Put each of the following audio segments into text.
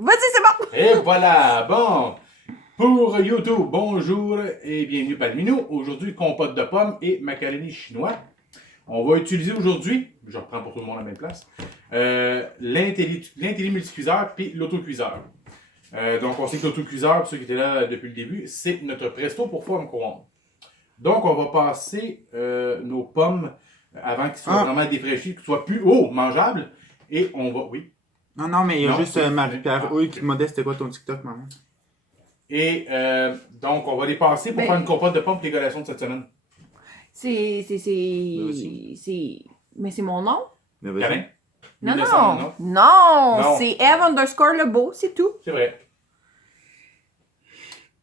Vas-y, c'est bon! Et voilà, bon. Pour YouTube, bonjour et bienvenue parmi nous. Aujourd'hui, compote de pommes et macaroni chinois. On va utiliser aujourd'hui, je reprends pour tout le monde à la même place, l'intelli multicuiseur puis l'autocuiseur. Donc, on sait que l'autocuiseur, pour ceux qui étaient là depuis le début, c'est notre presto pour four micro-ondes. Donc, on va passer nos pommes avant qu'ils soient vraiment défraîchis, qu'ils soient plus mangeables. Et on va, oui. Non, mais il y a juste Marie-Pierre Houille qui m'a demandé c'était quoi ton TikTok, maman. Et donc, on va les passer pour faire une compote de pommes et les collations de cette semaine. Mais c'est mon nom? Mais vas-y. Carin? Non, c'est Eve_Lebeau, c'est tout. C'est vrai.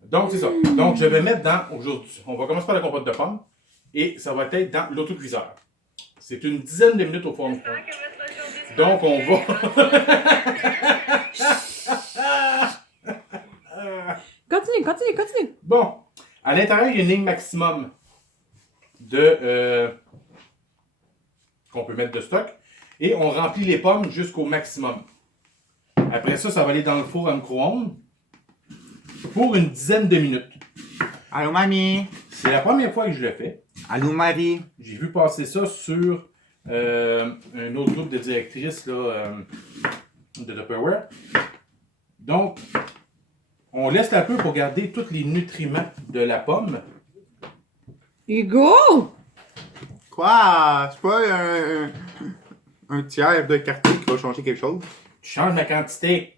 Donc, c'est ça. Donc, je vais mettre dans, aujourd'hui, on va commencer par la compote de pommes et ça va être dans l'autocuiseur. C'est une dizaine de minutes au four micro-ondes. Donc, on va... Continue. Bon, à l'intérieur, il y a une ligne maximum de qu'on peut mettre de stock. Et on remplit les pommes jusqu'au maximum. Après ça, ça va aller dans le four à micro-ondes pour une dizaine de minutes. Allô, mamie. C'est la première fois que je le fais. Allô, Marie. J'ai vu passer ça sur un autre groupe de directrices là, de Tupperware. Donc, on laisse la peu pour garder tous les nutriments de la pomme. Hugo! Quoi? C'est pas un tiers de quartier qui va changer quelque chose? Tu changes ma quantité.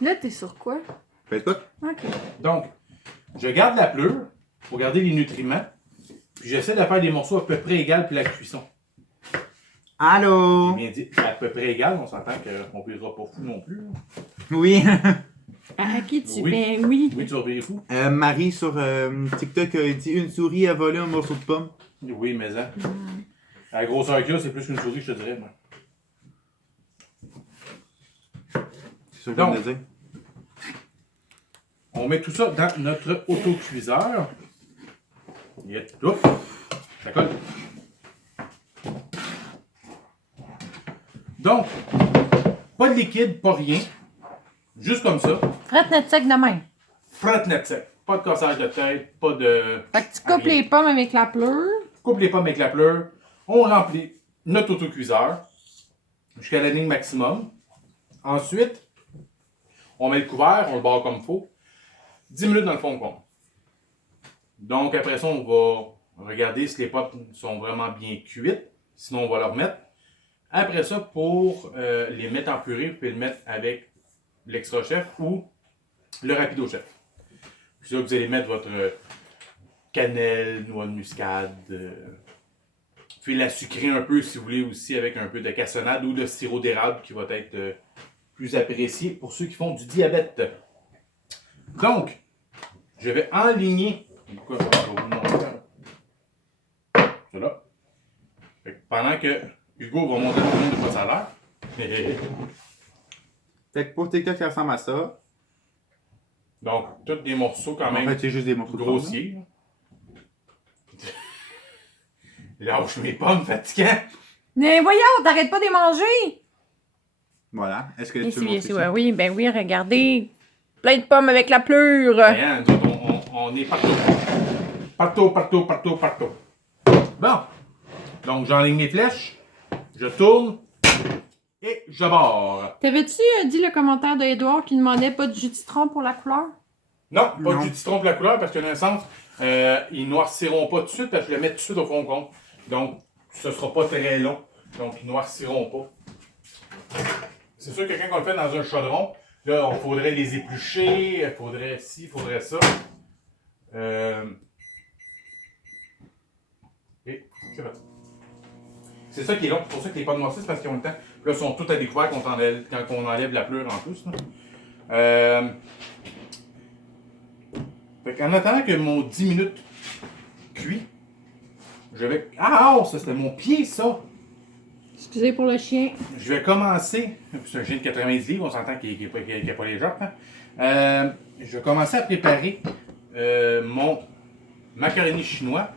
Là, t'es sur quoi? Facebook? Ok. Donc, je garde la pleure pour garder les nutriments. Puis j'essaie de faire des morceaux à peu près égaux pour la cuisson. Allô? J'ai bien dit à peu près égal, on s'entend qu'on ne paiera pas fou non plus. Là. Oui. À qui tu Oui. fais? Oui. Oui, tu vas payer fou. Marie sur TikTok a dit une souris a volé un morceau de pomme. Oui, mais ça. À la grosseur qu'il y a, c'est plus qu'une souris, je te dirais. Moi. C'est ça que je Donc, viens de dire. On met tout ça dans notre autocuiseur. Oups, ça colle. Donc, pas de liquide, pas rien. Juste comme ça. Frette net sec de même. Frotte net sec. Pas de cassage de tête, pas de... Fait que tu coupes rien. les pommes avec la pleure. Coupe les pommes avec la pleure. On remplit notre autocuiseur jusqu'à la ligne maximum. Ensuite, on met le couvert, on le barre comme il faut. 10 minutes dans le fond de compte. Donc, après ça, on va regarder si les pommes sont vraiment bien cuites. Sinon, on va les remettre. Après ça, pour les mettre en purée, vous pouvez le mettre avec l'extra chef ou le rapido chef. Puis là, vous allez mettre votre cannelle, noix de muscade. Vous pouvez la sucrer un peu si vous voulez aussi avec un peu de cassonade ou de sirop d'érable qui va être plus apprécié pour ceux qui font du diabète. Donc, je vais enligner. Pourquoi je vais vous montrer? Voilà. Fait que pendant que Hugo va montrer tout le monde de quoi ça a l'air. Fait que pour TikTok, ça ressemble à ça. Donc, tous des morceaux quand En même fait, c'est juste des morceaux de grossiers. Lâche mes pommes, fatigant. Mais voyons, t'arrêtes pas de les manger. Voilà. Est-ce que Ici, tu veux montrer ici, ça? oui, ben oui, regardez. Plein de pommes avec la pleure. Hein, nous autres, on est partout. Partout. Bon. Donc, j'enligne mes flèches. Je tourne. Et je barre. T'avais-tu dit le commentaire d'Edouard qui demandait pas de jus de citron pour la couleur? Non, pas Non. de jus de citron pour la couleur parce que dans un sens, ils noirciront pas tout de suite parce que je le mets tout de suite au fond de compte. Donc, ce sera pas très long. Donc, ils noirciront pas. C'est sûr que quand on le fait dans un chaudron, là, on faudrait les éplucher, il faudrait ci, il faudrait ça. Et c'est parti. C'est ça qui est long, c'est pour ça que les pommes noircies, c'est parce qu'ils ont le temps. Là, ils sont tous à découvert quand on enlève la pleure en plus. Fait qu'en attendant que mon 10 minutes cuit, je vais... Ah, oh, ça c'était mon pied, ça! Excusez pour le chien. Je vais commencer... C'est un chien de 90 livres, on s'entend qu'il n'a pas les jambes. Hein? Je vais commencer à préparer mon macaroni chinois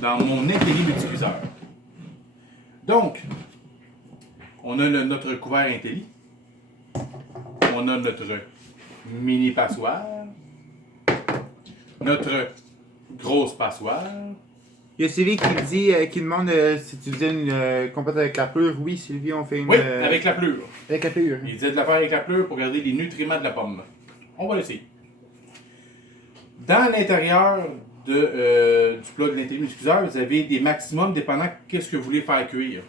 dans mon intelli multicuiseur. Donc, on a notre couvert intelli. on a notre mini passoire, notre grosse passoire. Il y a Sylvie qui dit, qui demande si tu faisais une compote avec la pleure. Oui, Sylvie, on fait une. Oui, avec la pleure. Avec la pleure. Il disait de la faire avec la pleure pour garder les nutriments de la pomme. On va l'essayer. Dans l'intérieur du plat de l'intérim excuseur, vous avez des maximums dépendant qu'est-ce que vous voulez faire cuire.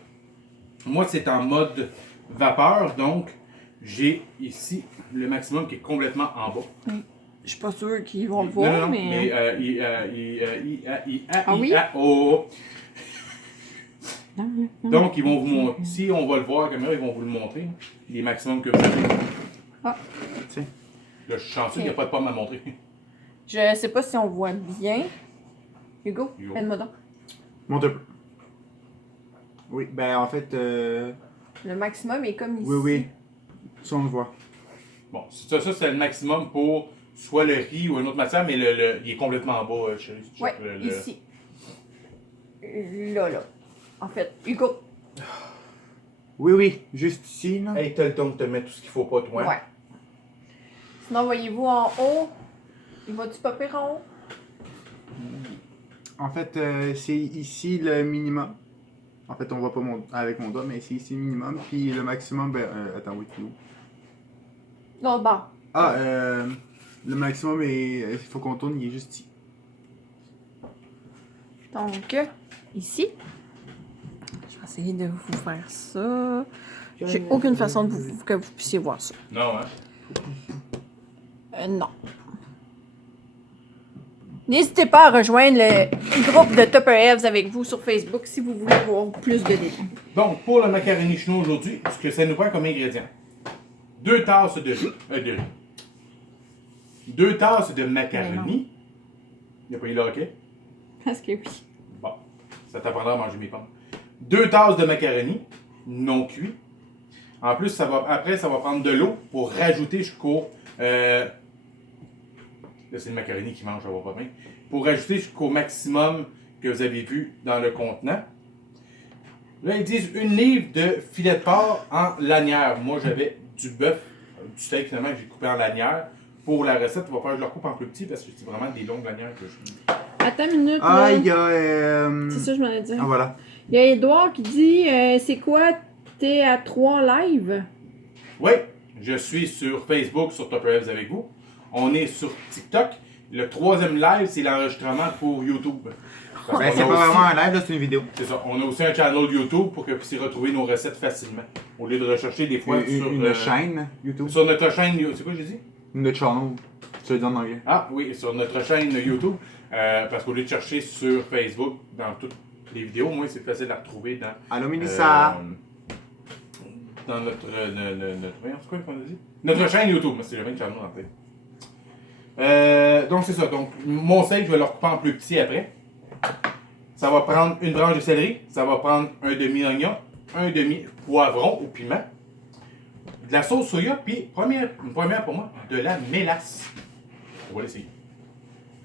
Moi, c'est en mode vapeur, donc j'ai ici le maximum qui est complètement en bas. Je suis pas sûre qu'ils vont le voir, Non, mais... Ah oui? Oh. Non. Donc, ils vont vous montrer. Si on va le voir à la caméra, ils vont vous le montrer. Les maximums que vous avez. Ah. Tiens. Là, je suis chanceux, il n'y a pas de pomme à montrer. Je sais pas si on voit bien. Hugo, Hugo. aide-moi donc. Monte un peu. Oui, ben en fait. Le maximum est comme ici. Oui. Ça, on le voit. Bon, ça c'est le maximum pour soit le riz ou une autre matière, mais il est complètement en bas, chérie. Si tu Ouais, cherches ici. Là. En fait, Hugo. Oui, juste ici, là. Hey, t'as le temps de te mettre tout ce qu'il faut pas, toi. Ouais. Sinon, voyez-vous en haut. Il va-tu popper en haut? En fait, c'est ici le minimum. En fait, on voit pas avec mon doigt, mais c'est ici le minimum. Puis le maximum, ben. Attends, oui, puis où? Non, bas. Ah, le maximum est. Il faut qu'on tourne, il est juste ici. Donc, ici. Je vais essayer de vous faire ça. J'ai aucune façon de que vous puissiez voir ça. Non, hein? Non. N'hésitez pas à rejoindre le groupe de Tupper Elves avec vous sur Facebook si vous voulez voir plus de détails. Donc, pour le macaroni chinois aujourd'hui, ce que ça nous prend comme ingrédient 2 tasses de riz. 2 tasses de macaroni. Il n'y a pas eu le hockey? Parce que oui. Bon, ça t'apprendra à manger mes pommes. 2 tasses de macaroni non cuit. En plus, après, ça va prendre de l'eau pour rajouter jusqu'au... Là, c'est le macaroni qui mange, ça va pas bien. Pour rajouter jusqu'au maximum que vous avez vu dans le contenant. Là, ils disent 1 livre de filet de porc en lanière. Moi, j'avais du bœuf, du steak finalement que j'ai coupé en lanière. Pour la recette, il va falloir que je le coupe en plus petit parce que c'est vraiment des longues lanières que je... Attends une minute. Ah, là. il y a. C'est ça, je m'en ai dit. Ah, voilà. Il y a Edouard qui dit c'est quoi t'es à 3 live? Oui, je suis sur Facebook, sur Tupper Elves avec vous. On est sur TikTok. Le 3e live, c'est l'enregistrement pour YouTube. Parce Ben, qu'on c'est a pas aussi- vraiment un live, là, c'est une vidéo. C'est ça. On a aussi un channel YouTube pour que vous puissiez retrouver nos recettes facilement. Au lieu de rechercher des fois sur... Une chaîne YouTube. Sur notre chaîne... C'est quoi j'ai dit? Une channel. Tu le dis en anglais. Ah oui, sur notre chaîne YouTube. Parce qu'au lieu de chercher sur Facebook, dans toutes les vidéos, moi, c'est facile à retrouver dans... Allô, Mélissa. Dans notre... voyons, c'est quoi qu'on a dit? Notre chaîne YouTube. C'est le même channel en fait. Donc c'est ça. Donc mon steak, je vais le recouper en plus petit après. Ça va prendre une branche de céleri, ça va prendre un demi-oignon, un demi-poivron au piment, de la sauce soya, puis une première pour moi, de la mélasse. On va l'essayer.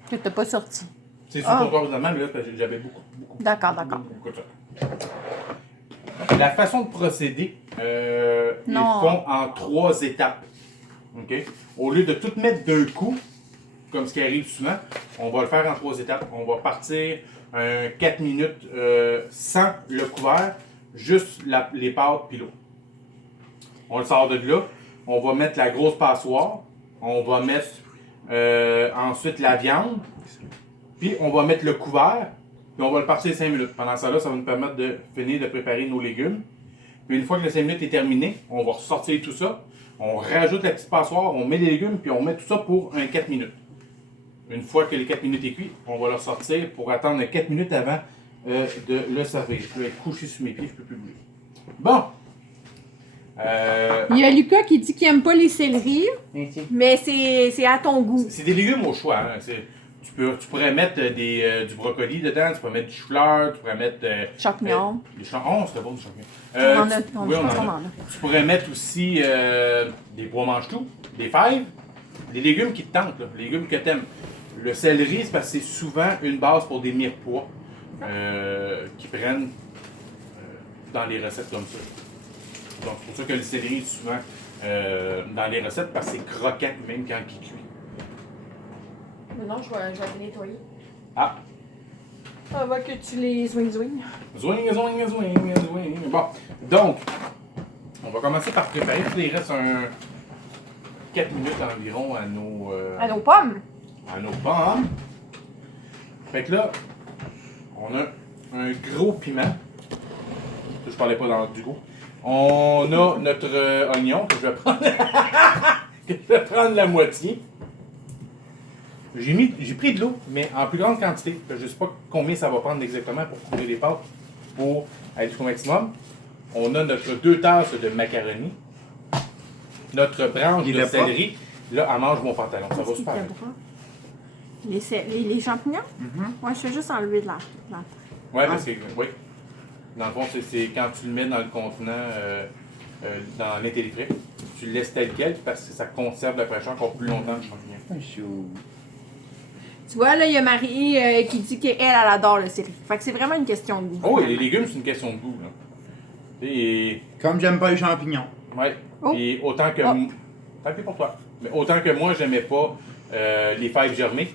Que t'as pas sorti. C'est sur le comptoir présentement, mais là parce que j'avais beaucoup. D'accord. Beaucoup de ça. La façon de procéder, ils Non. font en 3 étapes. OK? Au lieu de tout mettre d'un coup, comme ce qui arrive souvent, on va le faire en 3 étapes. On va partir 4 minutes sans le couvert, juste les pâtes puis l'eau. On le sort de là. On va mettre la grosse passoire. On va mettre ensuite la viande. Puis on va mettre le couvert. Puis on va le partir 5 minutes. Pendant ça, ça va nous permettre de finir de préparer nos légumes. Puis une fois que les 5 minutes est terminé, on va ressortir tout ça. On rajoute la petite passoire, on met les légumes, puis on met tout ça pour 4 minutes. Une fois que les 4 minutes est cuit, on va le sortir pour attendre 4 minutes avant de le servir. Je vais être couché sur mes pieds, je peux plus bouger. Bon. Il y a Lucas qui dit qu'il aime pas les céleris, mais c'est à ton goût. C'est des légumes au choix. Hein. Tu pourrais mettre du brocoli dedans, tu pourrais mettre du chou-fleur, tu pourrais mettre... Champignons. des champignons. Oh, c'était bon, du champignon. On en a, Oui, je on pense en qu'on a. en a. Tu pourrais mettre aussi des pois mange-tout, des fèves, des légumes qui te tentent, là, les légumes que tu aimes. Le céleri, c'est parce que c'est souvent une base pour des mirepoix qui prennent dans les recettes comme ça. Donc, c'est pour ça que le céleri est souvent dans les recettes parce que c'est croquant même quand il cuit. Mais non, je vais les nettoyer. Ah! Avant que tu les zwing. Zwing. Bon, donc, on va commencer par préparer. Il reste 4 minutes environ à À nos pommes. à nos pommes. Fait que là, on a un gros piment. Ça, je parlais pas dans du goût. On a notre oignon que je vais prendre. Que je vais prendre la moitié. J'ai pris de l'eau, mais en plus grande quantité. Je ne sais pas combien ça va prendre exactement pour couvrir les pâtes pour aller jusqu'au maximum. On a notre 2 tasses de macaroni. Notre branche Il de est pas. céleri. Là, elle mange mon pantalon. Ça va super bien. Les champignons? Mhm. Ouais, je fais juste enlever de la Ouais, parce que, oui. Dans le fond, c'est quand tu le mets dans le contenant, dans l'intellifrais, tu le laisses tel quel parce que ça conserve la fraîcheur encore plus longtemps. Tu vois, là, il y a Marie qui dit qu'elle adore le céleri. Fait que c'est vraiment une question de goût. Oh, et les finalement. légumes, c'est une question de goût. Là. Et, Comme j'aime pas les champignons. ouais. Oh. Et autant que. Oh. Tant pis pour toi. Mais autant que moi, j'aimais pas les fèves germées,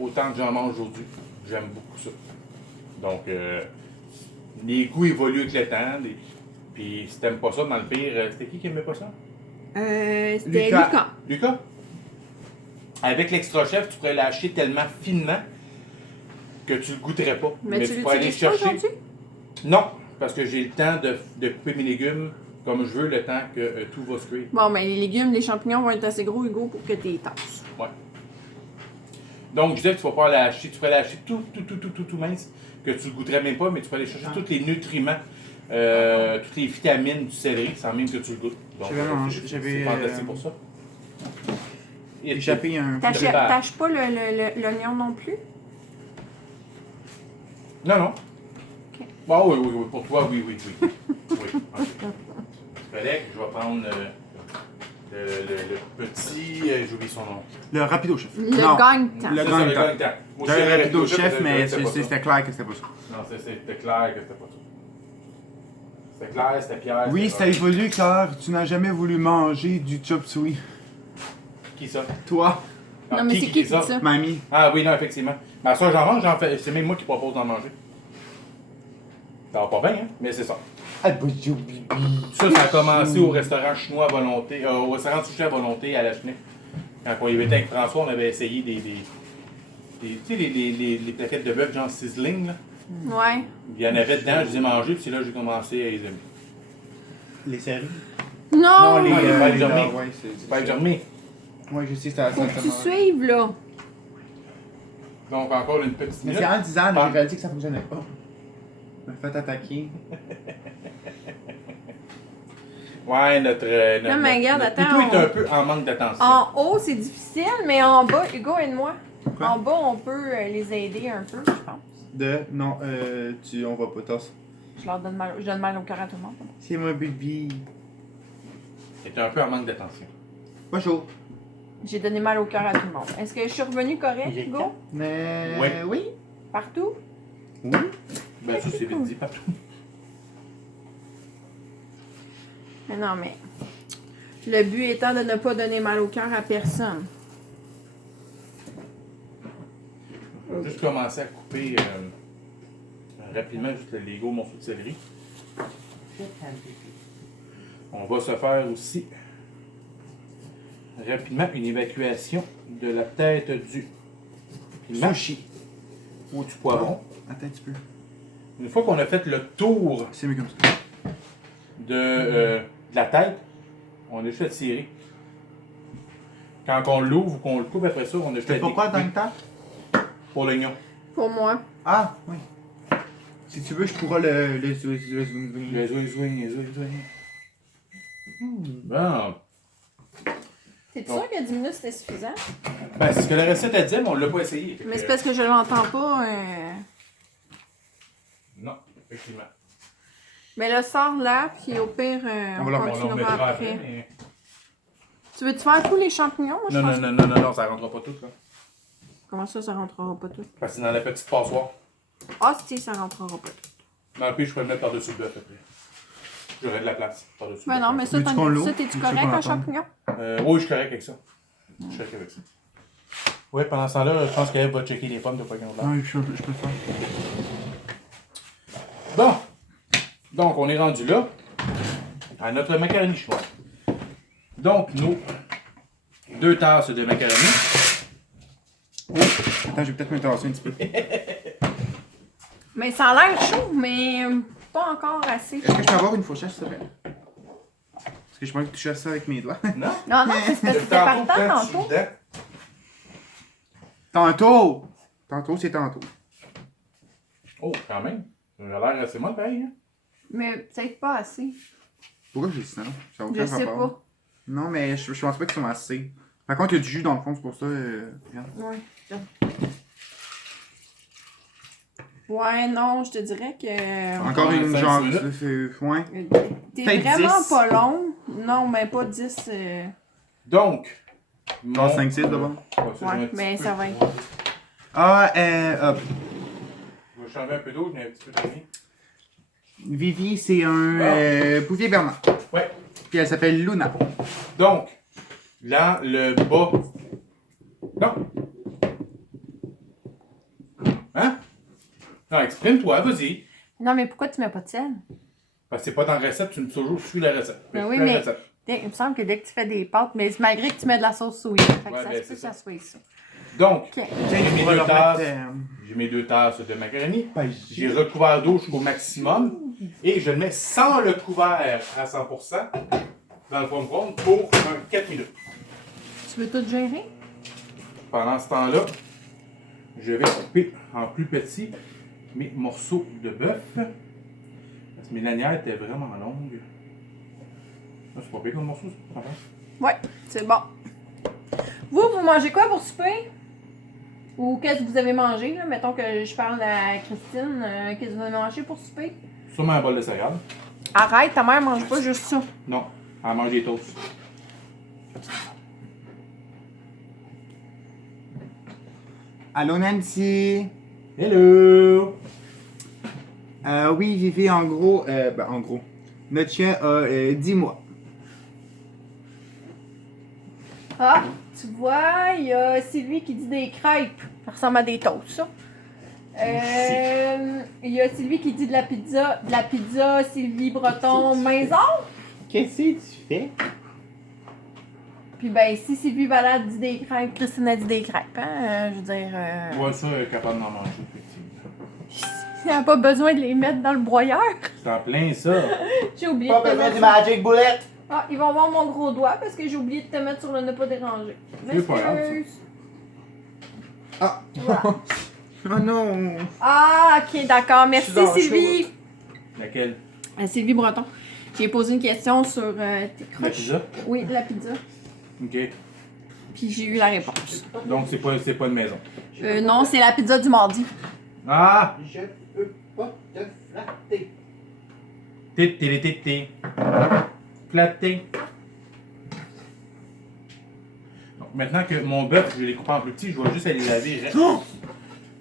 autant que j'en mange aujourd'hui. J'aime beaucoup ça. Donc, les goûts évoluent avec le temps. Puis, si t'aimes pas ça, dans le pire, c'était qui aimait pas ça? C'était Lucas. Lucas. Lucas? Avec l'extra chef, tu pourrais l'acheter tellement finement que tu le goûterais pas. Mais tu pourrais aller l'utilises pas aujourd'hui? Non, parce que j'ai le temps de couper mes légumes comme je veux, le temps que tout va se cuire. Bon, mais les légumes, les champignons vont être assez gros, Hugo, pour que tu les tasses. Ouais. Donc, je disais que tu vas pas l'acheter, tu pourrais l'acheter tout mince, que tu le goûterais même pas, mais tu peux aller chercher tous les nutriments, toutes les vitamines du céleri, sans même que tu le goûtes. Donc, J'avais c'est fantastique pour ça. Et échappé un. Tâches pas l'oignon non plus? Non, non. Ok. Bon, oui, pour toi, oui. Oui, ok. Correct, je vais prendre le petit. J'oublie son nom. Le rapido chef. Le Non. gagne-temps. Le C'est ça, gagne-temps. gagne-temps. Moi aussi, J'avais le rapido chef, chef, mais c'était pas ça. c'était clair que c'était pas ça. Non, c'était clair que c'était pas ça. C'était clair, c'était Pierre. Oui, ça évolue car tu n'as jamais voulu manger du chop suey. Qui ça? Toi, Ah, Non, mais c'est qui dit ça? mamie. Ah oui, non, effectivement. Mais ça, j'en mange, c'est même moi qui propose d'en manger. Ça va pas bien, hein? Mais c'est ça. Ah, bonjour, bibi. Ça a commencé au restaurant chinois à volonté, au restaurant sushi à volonté à la Chenille. Quand on y était avec François, on avait essayé tu sais, les plaquettes de bœuf genre sizzling, là. Ouais. Il y en avait dedans, je les ai mangés, puis c'est là que j'ai commencé à les aimer. Les séries? Non! les fèves germées. Ouais, C'est pas germé. Ouais, je sais, c'était Faut que tu suives, là. Donc encore une petite Mais minute. c'est en 10 ans, Ah. j'ai réalisé que ça fonctionnait pas. Je me fait attaquer. Ouais, notre Non, mais regarde, notre attends, toutou est un peu en manque d'attention. En haut, c'est difficile, mais en bas, Hugo, aide-moi. Quoi? En bas, on peut les aider un peu, je pense. Non, on va pas tosser. Je donne mal au cœur à tout le monde. C'est mon bébé. C'est un peu en manque d'attention. Bonjour. J'ai donné mal au cœur à tout le monde. Est-ce que je suis revenue correct, Hugo? Mais. Oui. Oui. Partout? Oui. Ben ça, c'est vite dit partout. Mais non, mais le but étant de ne pas donner mal au cœur à personne. Je vais juste commencer à couper rapidement juste les gros morceaux de céleri. On va se faire aussi rapidement une évacuation de la tête du piment Sushi. ou du poivron. Attends un petit peu. Une fois qu'on a fait le tour C'est mieux comme ça. de la tête, on a juste à tirer. Quand on l'ouvre ou qu'on le coupe après ça, on a juste à C'est pourquoi découper dans le temps? pour l'oignon. Pour moi. Ah, oui. Si tu veux, je pourrais le Les ouïes. Bon. T'es Non. sûr que 10 minutes c'était suffisant? Ben, c'est ce que la recette a dit, mais on l'a pas essayé. Fait Mais que, c'est parce que je l'entends pas. Non, effectivement. Mais le sort là, puis au pire, On on va le On le continuera mettra après. après, mais... Tu veux-tu faire tous les champignons? Moi, je Non, pense... non, ça rentrera pas tout, là. Comment ça rentrera pas tout? Parce que c'est dans la petite passoire. Ah, si, ça rentrera pas tout. Dans le pire, je peux le mettre par-dessus le bœuf après. J'aurais de la place par-dessus. Ben non, mais ça, Veux-tu qu'on l'ouvre? t'es-tu Veux-tu correct qu'on en l'attende? champignon? Oui, je suis correct avec ça. Je suis correct avec ça. Ouais, pendant ce temps-là, je pense qu'elle va checker les pommes de Pokémon Blanc. Ouais, je peux le faire. Bon. Donc, on est rendu là. À notre macaroni chinois. Donc, nos 2 tasses de macaroni. Oh, attends, je vais peut-être me tasser un petit peu. Mais ça a l'air chaud, mais pas encore assez. Est-ce que je peux avoir une fourchette, s'il te plaît? Parce que je pense que toucher à ça avec mes doigts. Non? Non, non, c'est parce que c'était partant tantôt. Tantôt! Tantôt, c'est tantôt. Oh, quand même. Ça a l'air assez mal, pareil. Hein? Mais peut-être pas assez. Pourquoi j'ai dit ça? Ça n'a Je aucun sais rapport. pas. Non, mais je pense pas qu'ils sont assez. Par contre, il y a du jus dans le fond, c'est pour ça. Regarde. Ouais. Ouais, non, je te dirais que. Encore Ouais, une 5 genre. minutes. Ouais. T'es Peut-être vraiment 10. pas long. Non, mais pas 10. Donc, Dans 5-6 d'abord. Ouais, mais ça va être. Hop. Je vais changer un peu d'eau, je mets un petit peu de riz. Vivi, c'est un Bouvier Bernard. Ouais. Puis elle s'appelle Luna. Donc, là, le bas. Non. Hein? Non, exprime-toi, vas-y. Non, mais pourquoi tu mets pas de sel? Parce que c'est pas dans la recette, tu me toujours suis la recette. Ben Je oui, suis la mais recette. il me semble que dès que tu fais des pâtes, mais malgré que tu mets de la sauce soya, fait que Ouais, ça ben, se peut c'est que ça soit ça. Donc, Ok. j'ai mes On va 2 leur tasses. mettre, J'ai mes 2 tasses de macaroni. J'ai recouvert d'eau jusqu'au maximum. Et je le mets sans le couvert à 100% dans le pomme ronde pour 4 minutes. Tu veux tout gérer? Pendant ce temps-là, je vais couper en plus petit mes morceaux de bœuf. Parce que mes lanières étaient vraiment longues. Ah, c'est pas pire comme morceau, ça. Ouais, c'est bon. Vous mangez quoi pour souper? Ou qu'est-ce que vous avez mangé, là? Mettons que je parle à Christine. Qu'est-ce que vous avez mangé pour souper? Sûrement un bol de céréales. Arrête, ta mère mange pas juste ça. Non, elle mange des toasts. Allô Nancy? Hello! Oui, Vivi, en gros, en gros, notre chien a 10 mois. Ah, tu vois, il y a Sylvie qui dit des crêpes. Ça ressemble à des toasts, ça. Il y a Sylvie qui dit de la pizza Sylvie Breton maison. Qu'est-ce que tu fais? Puis ben, si Sylvie Valade dit des crêpes, Christine a dit des crêpes, hein, je veux dire... Ouais, ça, elle est capable d'en manger, effectivement. Il n'y a pas besoin de les mettre dans le broyeur. C'est en plein ça. J'ai oublié Pas de te besoin mettre... du Magic Bullet! Ah, ils vont voir mon gros doigt parce que j'ai oublié de te mettre sur le ne pas déranger. C'est pas grave, ça. M'excuse. Ah! Voilà. Oh non! Ah, ok, d'accord. Merci, Je suis dans le Sylvie. Laquelle? Sylvie Breton. J'ai posé une question sur tes La croches. pizza? Oui, la pizza. Ok. Puis j'ai eu la réponse. Donc, c'est pas une maison. Non, c'est la pizza du mardi. Ah! Je peux pas te flatter. Tété. Flatté. Donc, maintenant que mon bœuf, je l'ai coupé en plus petit, je vais juste aller laver.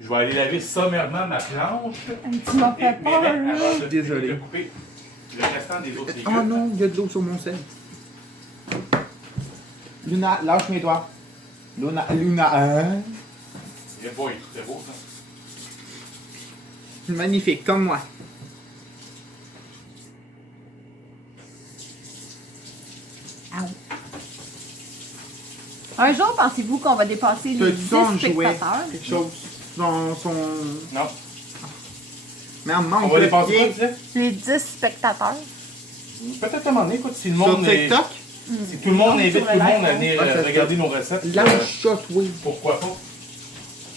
Je vais aller laver sommairement ma planche. Tu m'as fait Mais peur, avant là. de- Désolé. de couper le restant des autres légumes. Oh non, il y a de l'eau sur mon sel. Luna, lâche mes doigts. Luna, hein? C'est beau, c'est beau ça. Magnifique, comme moi. Un jour, pensez-vous qu'on va dépasser les Tu 10 son jouet, spectateurs? quelque chose. Son... Non. Mais on me On manque va le dépasser quoi, pied. tu sais? Les 10 spectateurs. Peut-être à un moment donné, écoute, si le Sur monde est... TikTok, Si tout le monde invite tout le monde à venir Ouais, ça se regarder nos recettes, lâche ça, oui. pourquoi pas?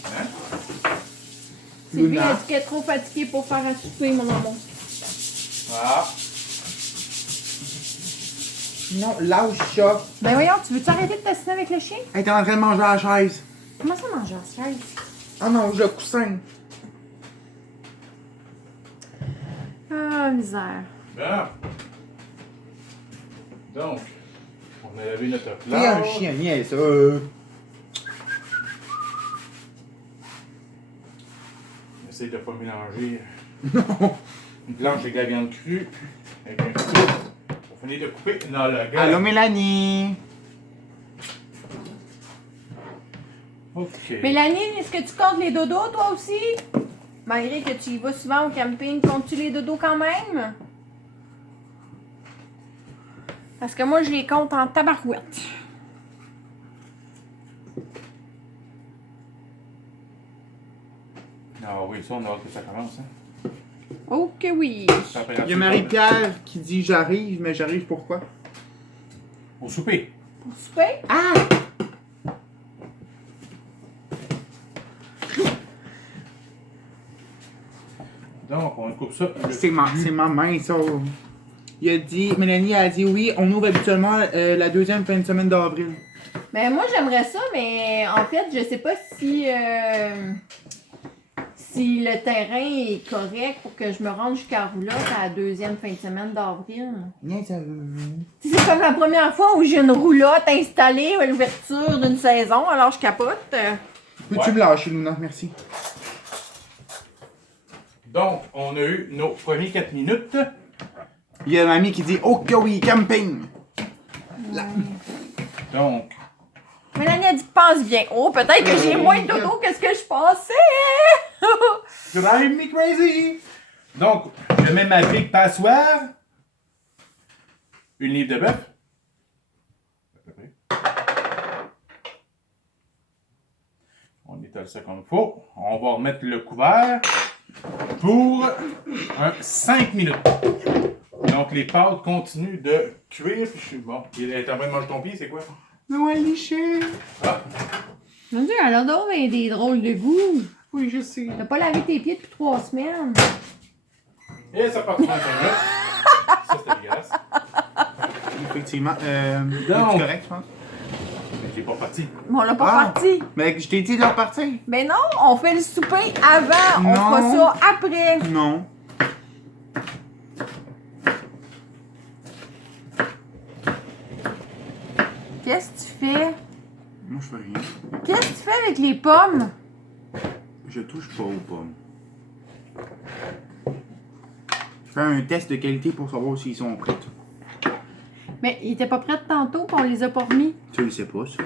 Hein? Sylvie Luna. a dit qu'elle est trop fatiguée pour faire à souper, mon amour. Ah, Non, lâche ça. Ben voyons, tu veux-tu arrêter de t'assiner avec le chien? Elle est en train de manger à la chaise. Comment ça manger en chaise? Oh non, le coussin. Ah, misère. bien. Donc, on a lavé notre C'est un planche. chien, niaise, ça. Essaye de pas mélanger Non. une planche avec de la viande crue, avec un couteau. Venez de couper. Non, le gars. Allô, Mélanie? Ok. Mélanie, est-ce que tu comptes les dodos, toi aussi? Malgré que tu y vas souvent au camping, comptes-tu les dodos quand même? Parce que moi, je les compte en tabarouette. Ah oui, ça, on a hâte que ça commence. Hein. Ok, oui. Il y a Marie-Pierre qui dit j'arrive, mais j'arrive pourquoi? Au souper. Pour souper? Ah! Donc, on coupe ça. C'est ma main, ça. Il a dit, Mélanie a dit oui, on ouvre habituellement la deuxième fin de semaine d'avril. Ben moi j'aimerais ça, mais en fait je sais pas si si le terrain est correct pour que je me rende jusqu'à Roulotte à la deuxième fin de semaine d'avril. C'est comme la première fois où j'ai une roulotte installée à l'ouverture d'une saison, alors je capote. Peux-tu me lâcher, Luna? Merci. Donc, on a eu nos premiers 4 minutes. Il y a mamie qui dit ok oui, camping. Donc, Mélanie a dit pense bien. Oh, peut-être que j'ai moins de dodo que ce que je pensais. drive me crazy! Donc, je mets ma big passoire. Une livre de bœuf. On étale ça comme il faut. On va remettre le couvert pour 5 minutes. Donc, les pâtes continuent de cuire. Puis je suis bon. Il est en train de manger ton pied, c'est quoi? Non, elle lichée. Ah, Mon Dieu, elle a donc des drôles de goût. Oui, je sais. T'as pas lavé tes pieds depuis 3 semaines. et ça part 35 minutes. Ça, c'était dégueulasse. Effectivement. Donc. C'est correct, je pense. Mais j'ai pas parti. Mais on l'a pas Ah. parti. Mais je t'ai dit de repartir. Mais non, on fait le souper avant. On fera Non. ça après. Non. Qu'est-ce que tu fais? Moi, je fais rien. Qu'est-ce que tu fais avec les pommes? Je touche pas aux pommes. Je fais un test de qualité pour savoir s'ils sont prêts. Mais ils étaient pas prêts tantôt, puis on les a pas remis. Tu le sais pas, ça.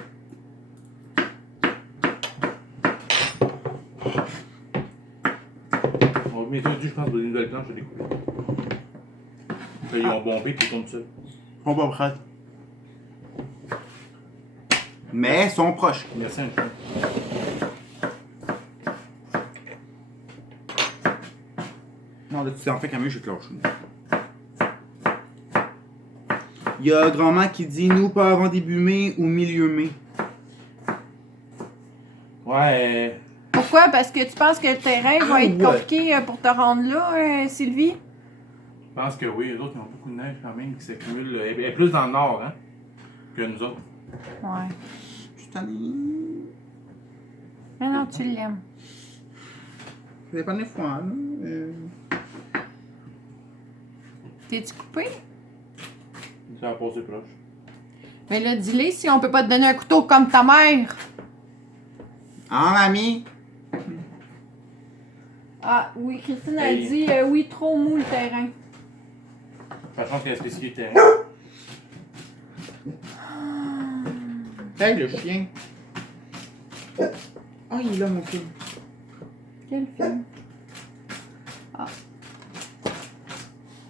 On va bientôt dû, je pense, pour des nouvelles planches à découper. Là, ils ont bombé puis ils tombent seuls. Ils sont pas prêts. Mais ils sont proches. Merci, un chien. Non, là, tu t'en fais quand même, je vais te lâcher. Il y a grand-mère qui dit nous pas avant début mai ou milieu mai. Ouais, Pourquoi? Parce que tu penses que le terrain va être ouais. compliqué pour te rendre là, Sylvie? je pense que oui, les autres, ils ont beaucoup de neige quand même qui s'accumule. Elle est plus dans le nord, hein, que nous autres. Ouais. Je suis tanné. Mais non, tu l'aimes. Ça dépend des fois, là. T'es-tu coupé? Ça va passer proche. Mais là, dis-le si on peut pas te donner un couteau comme ta mère. Ah, mamie? Ah, oui, Christine a Hey. dit oui, trop mou le terrain. Pas chance qu'il y a spécificité. Hey, le chien. Ah, il est là, mon film. Quel film?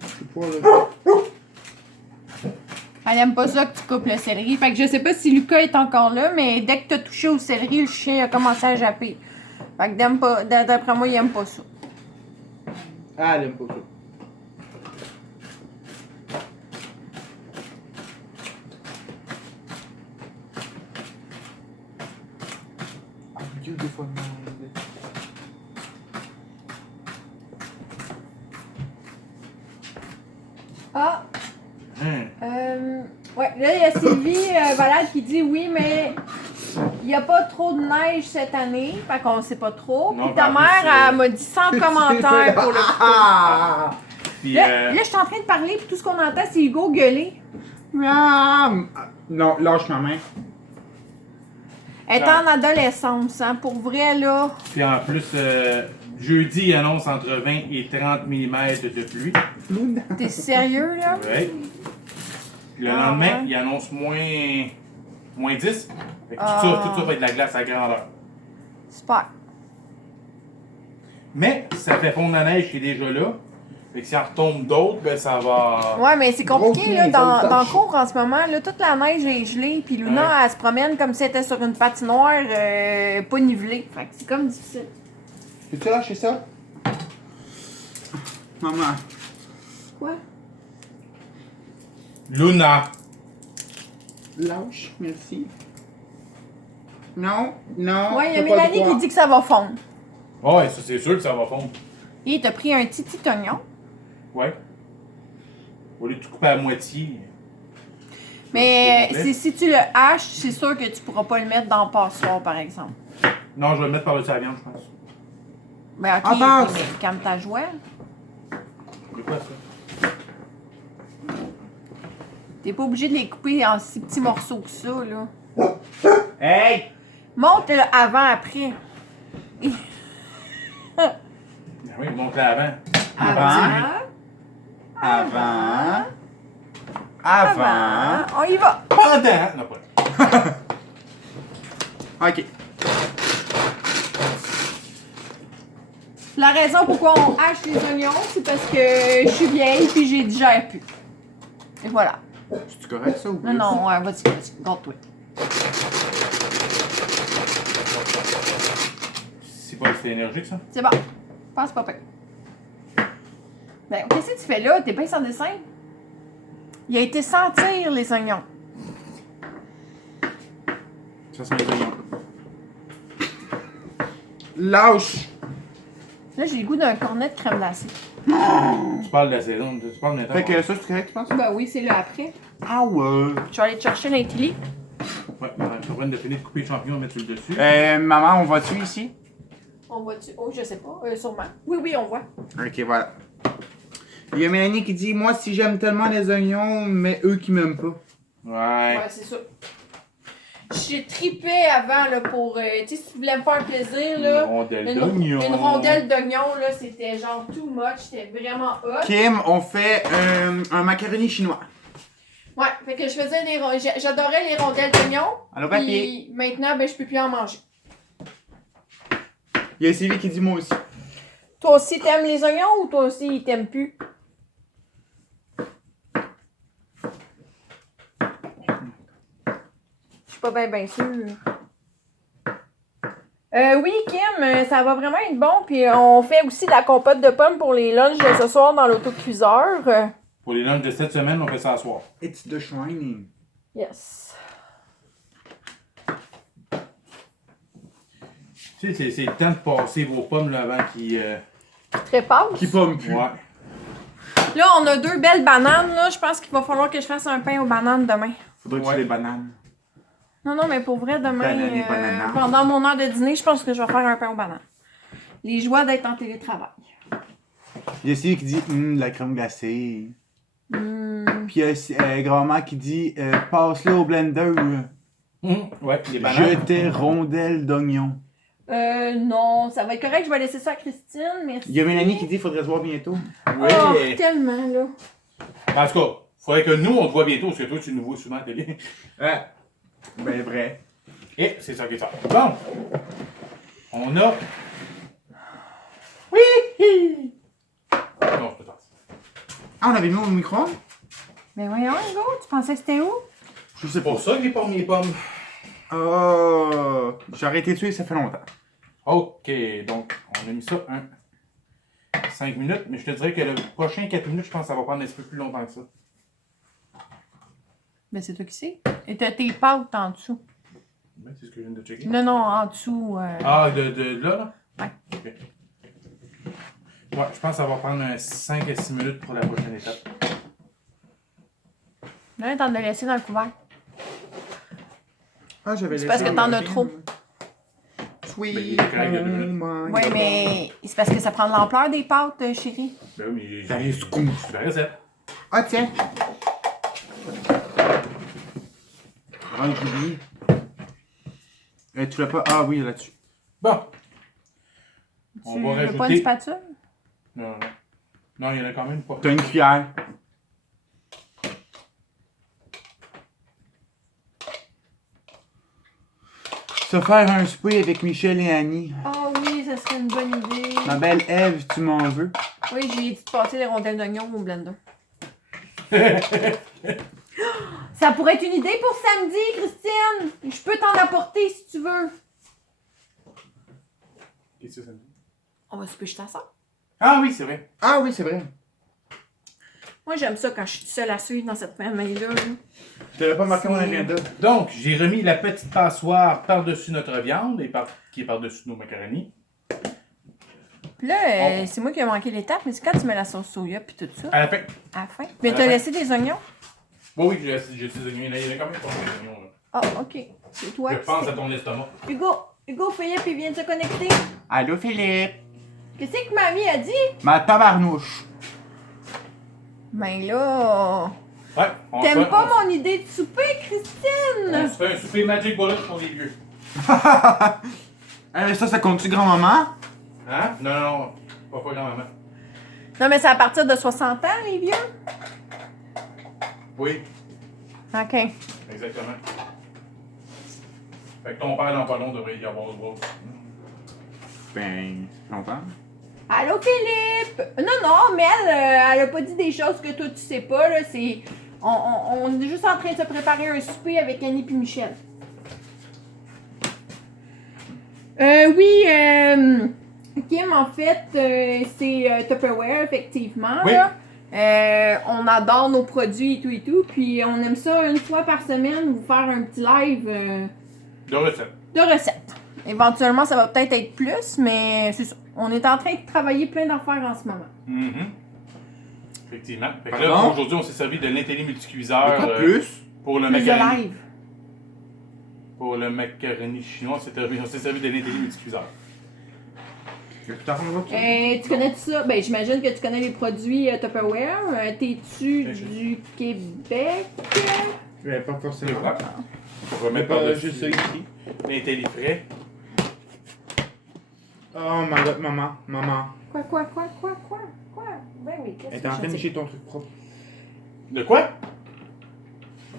Je sais pas, là. Elle aime pas ça que tu coupes le céleri. Fait que je sais pas si Lucas est encore là, mais dès que t'as touché au céleri, le chien a commencé à japper. Fait que d'après moi, il aime pas ça. Ah, elle aime pas ça. Ah, Dieu, des fois, non. Ah! Hum. Ouais, là, il y a Sylvie Valade qui dit oui, mais il n'y a pas trop de neige cette année. Fait qu'on sait pas trop. Non, Puis ta ben, en plus, mère, elle m'a dit sans commentaire pour le couteau. Ah! Puis, Là, je suis en train de parler, puis tout ce qu'on entend, c'est Hugo gueuler. Miam! Non, lâche ma main. Elle est en adolescence, hein, pour vrai, là. puis en plus, jeudi, il annonce entre 20 et 30 mm de pluie. Luna. T'es sérieux, là? Ouais. Le Ah, lendemain, ouais. il annonce moins 10. Fait que Ah. tout ça va être de la glace à grandeur. Super. Mais si ça fait fondre la neige qui est déjà là. Fait que si en retombe d'autres, ben ça va. Ouais, mais c'est compliqué, Gros là, pied, dans ça le cours en ce moment. Là, toute la neige est gelée, puis Luna, Ouais. elle se promène comme si elle était sur une patinoire pas nivelée. Fait que c'est comme difficile. Peux-tu lâcher ça? Maman. Quoi? Luna! Lâche, merci. Non, non. Ouais, il y a t'as pas le Mélanie droit. qui dit que ça va fondre. Ouais, ça c'est sûr que ça va fondre. Et t'as pris un petit oignon. Ouais. Au lieu de tout couper à moitié. Mais Ouais. si tu le haches, c'est sûr que tu pourras pas le mettre dans le passoire, par exemple. Non, je vais le mettre par-dessus la viande, je pense. Ben, ok, En passe. mais calme ta joie. C'est quoi ça? T'es pas obligé de les couper en si petits morceaux que ça, là. Hey! Monte-le avant-après. Ben oui, monte là avant. Avant. Avant. On y va. Pendant! Non, pas. Ok. La raison pourquoi on hache les oignons, c'est parce que je suis vieille puis j'ai digère plus. Et voilà. C'est correct ça ou Non, non, ouais, vas-y, garde-toi. C'est pas c'était énergique ça? C'est bon. Passe pas pire. Ben, qu'est-ce que tu fais là? T'es bien sans dessin? Il a été sentir les oignons. Ça sent les oignons. Lâche! Là, j'ai le goût d'un cornet de crème glacée. Tu parles de la saison, tu parles de Fait que ça, c'est correct, tu penses? Ben oui, c'est là après. Ah ouais. Je vais aller te chercher l'intelli. Ouais, je suis en train de finir de couper les champignons et mettre sur le dessus. Maman, on va-tu ici? On voit-tu? Oh, je sais pas. Sûrement. Oui, oui, on voit. Ok, voilà. Il y a Mélanie qui dit: moi, si j'aime tellement les oignons, mais eux qui m'aiment pas. Ouais. Ouais, c'est ça. J'ai tripé avant, là, pour... tu sais, si tu voulais me faire plaisir, là... Une rondelle d'oignon. Une rondelle d'oignon, là, c'était genre too much. C'était vraiment hot. Kim, on fait un macaroni chinois. Ouais, fait que je faisais des... J'adorais les rondelles d'oignon. Allô, papier. Puis maintenant, ben, je peux plus en manger. Il y a Sylvie qui dit: moi aussi. Toi aussi, t'aimes les oignons ou toi aussi, ils t'aiment plus? Je suis pas bien sûre. Oui, Kim, ça va vraiment être bon. Puis on fait aussi de la compote de pommes pour les lunchs de ce soir dans l'autocuiseur. Pour les lunchs de cette semaine, on fait ça à soir. It's the shining. Yes. Tu sais, c'est le temps de passer vos pommes là, avant qu'ils. Très pâte. Qui pomme plus. Ouais. Là, on a 2 belles bananes. Là. Je pense qu'il va falloir que je fasse un pain aux bananes demain. Faudrait que tu Ouais. aies des bananes. Non, mais pour vrai, demain, Banane, banana. pendant mon heure de dîner, je pense que je vais faire un pain aux bananes. Les joies d'être en télétravail. Il y a Sylvie qui dit: de la crème glacée. Hmm. Puis il y a grand-mère qui dit: passe-le au blender. Ouais, les bananes. Jeter rondelles d'oignon. Non, ça va être correct, je vais laisser ça à Christine, merci. Il y a Mélanie qui dit: faudrait se voir bientôt. Oui. Oh, tellement, là. En tout cas, faudrait que nous, on te voit bientôt, parce que toi, tu nous vois souvent à la télé. Ouais. Ben vrai. Et c'est ça qui est ça. Bon. On a. Oui! Non, je peux pas. Ah, on avait mis au micro? Mais voyons, Hugo, tu pensais que c'était où? Je sais C'est pour ça que j'ai pas mis les pommes. Oh! J'ai arrêté de tuer, ça fait longtemps. Ok, donc, on a mis ça 5 minutes, mais je te dirais que le prochain 4 minutes, je pense que ça va prendre un petit peu plus longtemps que ça. Ben, c'est toi qui sais. Et t'as tes pâtes en dessous. Ben, c'est ce que je viens de checker. Non, en dessous. Ah, de là, là? Ouais. Ok. Ouais, je pense que ça va prendre 5 à 6 minutes pour la prochaine étape. Là, t'en as laissé dans le couvert. Ah, j'avais C'est parce que t'en as trop. Sweet. Ben, il est correct, il y a 2 minutes. Oui, mais c'est parce que ça prend de l'ampleur des pâtes, chérie. Ben oui, Ça mais risque coup. c'est la recette. Ah, tiens. Ah, j'ai oublié. Tu l'as pas. Ah, oui, là-dessus. Bon. On Tu va veux pas une rajouter. spatule? Non, non. Non, il y en a quand même pas. T'as une cuillère. Se faire un souper avec Michel et Annie. Ah oui, ça serait une bonne idée. Ma belle Ève, tu m'en veux? Oui, j'ai dit de passer les rondelles d'oignon au blender. Ça pourrait être une idée pour samedi, Christine. Je peux t'en apporter si tu veux. Qu'est-ce que ça me dit? On va souper juste ensemble. Ah oui, c'est vrai. Ah oui, c'est vrai. Moi, j'aime ça quand je suis seule à suivre dans cette famille-là. Là. Je t'avais pas marqué mon agenda. Donc, j'ai remis la petite passoire par-dessus notre viande et qui est par-dessus nos macaronis. Puis là, c'est moi qui ai manqué l'étape, mais c'est quand tu mets la sauce soya puis tout ça. À la fin. À la fin. Mais À la t'as fin. laissé des oignons? Oui, j'ai des oignons. Il y en a quand même pas d'oignons. Là. Ah, ok. C'est toi. Je pense à ton estomac. Hugo, Philippe, il vient de se connecter. Allô, Philippe? Qu'est-ce que mamie a dit? Ma tabarnouche. Ben là... Ouais. On T'aimes se- pas on- mon idée de souper, On Christine? se fait un souper Magic Bullet pour les vieux. Ça compte-tu grand-maman? Hein? Non. Pas grand-maman. Non, mais c'est à partir de 60 ans, les vieux? Oui, OK. exactement. Fait que ton père dans pas long devrait y avoir droit. Ben, c'est longtemps. Allô, Philippe? Non, mais elle a pas dit des choses que toi, tu sais pas, là. C'est... On est juste en train de se préparer un souper avec Annie puis Michel. Oui, Kim, en fait, c'est Tupperware, effectivement. Oui. Là. On adore nos produits et tout, puis on aime ça une fois par semaine, vous faire un petit live De recette. de recettes. Éventuellement, ça va peut-être être plus, mais c'est ça. On est en train de travailler plein d'affaires en ce moment. Effectivement. Fait que là, Pardon? aujourd'hui, on s'est servi de l'intelli De multicuiseur quoi plus? pour le Plus de macaroni. live. Pour le macaroni chinois, on s'est servi de l'intelli multicuiseur. Tu Tu connais ça? Ben, j'imagine que tu connais les produits Tupperware. T'es-tu Ben, je- du Québec? Ben, pas C'est forcément. vrai. On va mettre Pas par-dessus juste ça ici. l'intelli frais. Oh my god, maman. Quoi? Ben oui, qu'est-ce Elle est que en train de je dis? lécher ton truc propre. De quoi?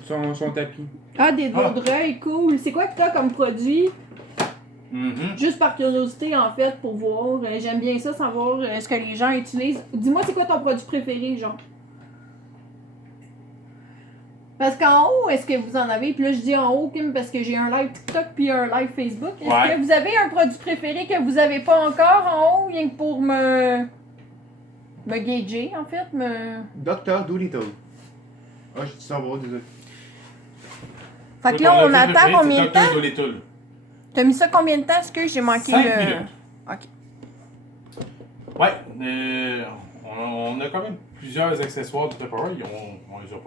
Son tapis. Ah, des Vaudreuil, cool. C'est quoi que t'as comme produit? Juste par curiosité, en fait, pour voir. J'aime bien ça, savoir ce que les gens utilisent. Dis-moi, c'est quoi ton produit préféré, genre? Parce qu'en haut, est-ce que vous en avez? Puis là, je dis en haut, Kim, parce que j'ai un live TikTok puis un live Facebook. Est-ce Ouais. que vous avez un produit préféré que vous avez pas encore en haut, rien que pour me gager, en fait? Dr. Doolittle. Ah, je dis ça, bon, désolé. Fait que là, on attend combien de temps? temps? T'as mis ça combien de temps? Est-ce que j'ai manqué 5 le... minutes. OK. Ouais, on a quand même plusieurs accessoires de Tupperware. On les a pas